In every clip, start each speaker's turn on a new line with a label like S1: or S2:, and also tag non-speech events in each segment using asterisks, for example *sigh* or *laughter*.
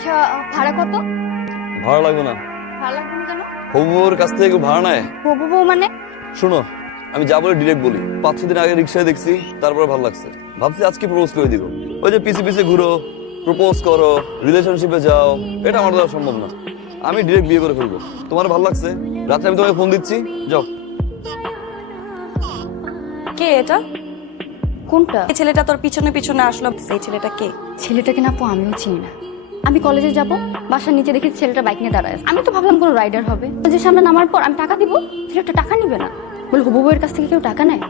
S1: আচ্ছা ভাড়া কত?
S2: ভাড়া লাগবে না।
S1: ভাড়া লাগবে না কেন?
S2: কাছ থেকে কেউ ভাড়া নেয়।
S1: হবু বউ মানে?
S2: শোনো আমি যা বলে ডিরেক্ট বলি। পাঁচ ছ দিন আগে রিক্সায় দেখছি তারপরে ভালো লাগছে। ভাবছি আজকে প্রপোজ করে দিব। ওই যে পিছে পিছে ঘুরো প্রপোজ করো রিলেশনশিপে যাও এটা আমার দ্বারা সম্ভব না। আমি ডিরেক্ট বিয়ে করে ফেলব। তোমার ভালো লাগছে? রাত্রে আমি তোমাকে ফোন দিচ্ছি যাও।
S3: কে এটা?
S1: কোনটা?
S3: এই ছেলেটা তোর পিছনে পিছনে আসলো। সেই ছেলেটা কে?
S1: ছেলেটাকে না আপু আমিও চিনি না। আমি কলেজে যাব বাসার নিচে দেখি ছেলেটা বাইক নিয়ে দাঁড়ায় আছে। আমি তো ভাবলাম কোনো রাইডার হবে। যে সামনে নামার পর আমি টাকা দিব ছেলেটা টাকা নিবে না। বলে হবু বউয়ের কাছ থেকে কেউ টাকা নেয়?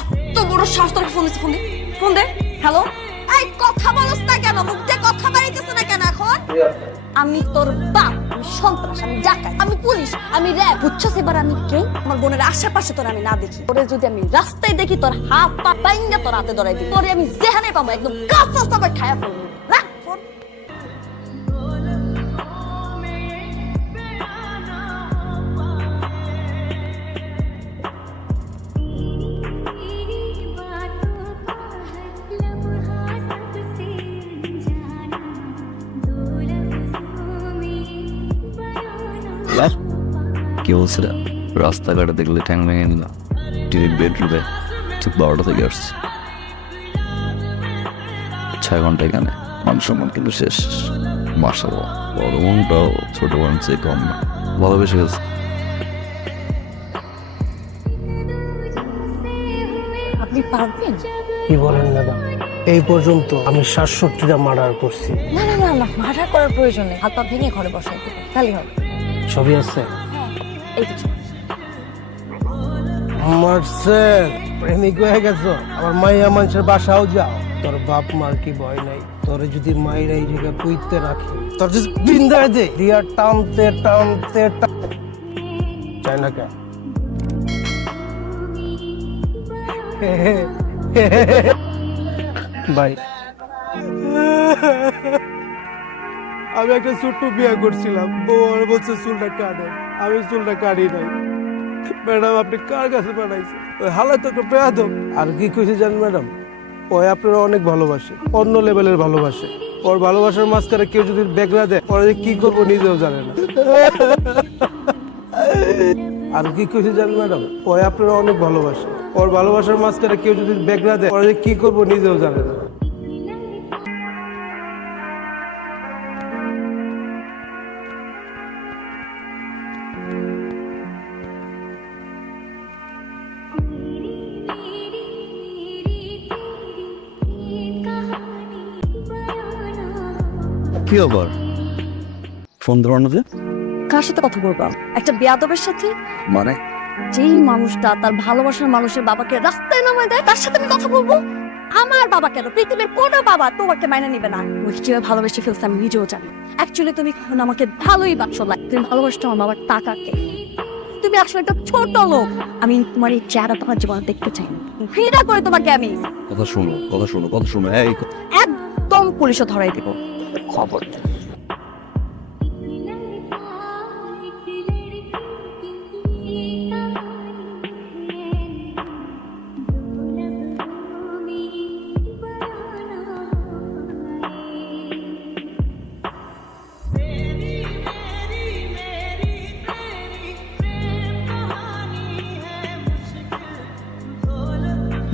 S3: এত বড় তোর ফোন ফোন দে। ফোন দে। হ্যালো? এই কথা বলছ না কেন? মুখ দিয়ে কথা বাড়িতেছ না কেন এখন? আমি তোর বাপ, আমি সন্ত্রাস, আমি জাকাই আমি পুলিশ, আমি র্যাব। বুঝছস এবার আমি কে? আমার বোনের আশেপাশে তোর আমি না দেখি। ওরে যদি আমি রাস্তায় দেখি, তোর হাত পা পাইঙ্গা তোর হাতে ধরাই দিই তোরে আমি যেখানে পাবো, একদম কাঁচা সবাই খায়া ফেলব। রাখ
S2: কি বলছে রাস্তাঘাটে দেখলে ঠ্যাং ভেঙে নিলাম ডিরেক্ট বেডরুমে ঠিক বারোটা থেকে আসছে। ছয় ঘণ্টা এখানে। মান সম্মান কিন্তু শেষ। মার্শাল বড় মনটাও ছোট বোন চেয়ে কম না। ভালোবেসে গেছে
S3: আপনি পারবেন?
S4: কি বলেন ম্যাডাম এই পর্যন্ত আমি সাতষট্টিটা মার্ডার করছি।
S3: না না না না মার্ডার করার প্রয়োজন নেই। হাত পা ভেঙে ঘরে বসাই দেবো তাহলে হবে।
S4: ছবি আছে?
S3: এই
S4: মারছে প্রেমিক হয়ে গেছো। আবার মাইয়া মানুষের বাসাও যাও। তোর বাপ মার কি ভয় নাই? তোর যদি মায়ের এই জায়গায় পুইতে রাখে তোর যদি বিন্দায় দে। দিয়া টানতে টানতে টান- চাই না কে? *laughs* ভাই আমি একটা ছোট্ট বিয়ে করছিলাম। আমার বলছে, চুলটা কাটে। আমি চুলটা কাটি নাই। ম্যাডাম, আপনি কার কাছে পাঠাইছেন ওই হালাত তো একটা আর কি কইছে জানেন ম্যাডাম? ওই আপনারা অনেক ভালোবাসে, অন্য লেভেলের ভালোবাসে। ওর ভালোবাসার মাঝখানে কেউ যদি বেগরা দেয় পরে যে কি করব নিজেও জানে না। আর কি কইছে জানেন ম্যাডাম? ওই আপনারা অনেক ভালোবাসে। ওর ভালোবাসার মাঝখানে কেউ যদি বেগরা দেয় পরে যে কি করব নিজেও জানে না।
S2: কি আবার ফোন যে।
S3: কার সাথে কথা বলব? একটা বেয়াদবের সাথে?
S2: মানে?
S3: যেই মানুষটা তার ভালোবাসার মানুষের বাবাকে রাস্তায় নামায় দেয় তার সাথে আমি কথা বলব? আমার বাবা কেন? পৃথিবীর কোনো বাবা তোমাকে মাইনে নিবে না। ওই কীভাবে ভালোবেসে ফেলছে আমি নিজেও জানি। অ্যাকচুয়ালি তুমি আমাকে ভালোই বাসো লাগ তুমি ভালোবাসছো আমার বাবার টাকাকে। তুমি আসলে একটা ছোট লোক। আমি তোমার এই চেহারা তোমার জীবনে দেখতে চাই না। ঘৃণা করে তোমাকে আমি।
S2: কথা শুনো কথা শুনো কথা শুনো। এই
S3: একদম পুলিশে ধরাই দেবো। খবর।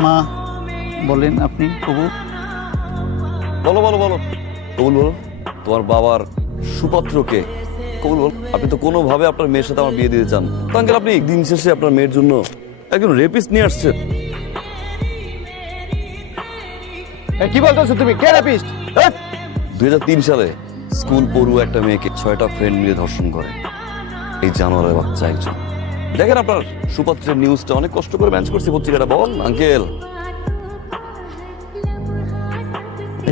S5: মা বলেন আপনি কবু
S2: বলো বলো বলো। কবুল বলো তোমার বাবার সুপাত্রকে কবুল বলো আপনি তো কোনোভাবে আপনার মেয়ের সাথে আমার বিয়ে দিতে চান। তো আঙ্কেল আপনি দিন শেষে আপনার মেয়ের জন্য একজন রেপিস্ট নিয়ে আসছেন।
S4: কি বলতেছো তুমি? কে রেপিস্ট
S2: দুই হাজার তিন সালে স্কুল পড়ুয়া একটা মেয়েকে ছয়টা ফ্রেন্ড মিলে ধর্ষণ করে। এই জানোয়ারের বাচ্চা একজন। দেখেন আপনার সুপাত্রের নিউজটা অনেক কষ্ট করে ম্যাচ করছি পত্রিকাটা। বল আঙ্কেল।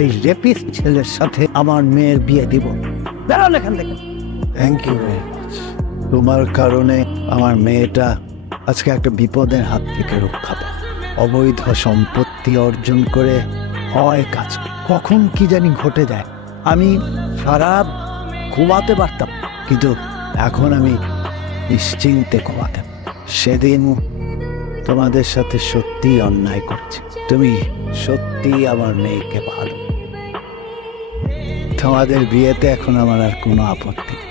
S5: এই রেপিস ছেলের সাথে আমার মেয়ের বিয়ে দিব। বেরোন এখান থেকে।
S4: থ্যাংক ইউ
S5: তোমার কারণে আমার মেয়েটা আজকে একটা বিপদের হাত থেকে রক্ষা পায়। অবৈধ সম্পত্তি অর্জন করে হয় কাজ। কখন কি জানি ঘটে যায়। আমি সারা ঘুমাতে পারতাম কিন্তু এখন আমি নিশ্চিন্তে ঘুমাতে পারি। সেদিন তোমাদের সাথে সত্যি অন্যায় করছি। তুমি সত্যি আমার মেয়েকে ভালো তোমাদের বিয়েতে এখন আমার আর কোনো আপত্তি নেই।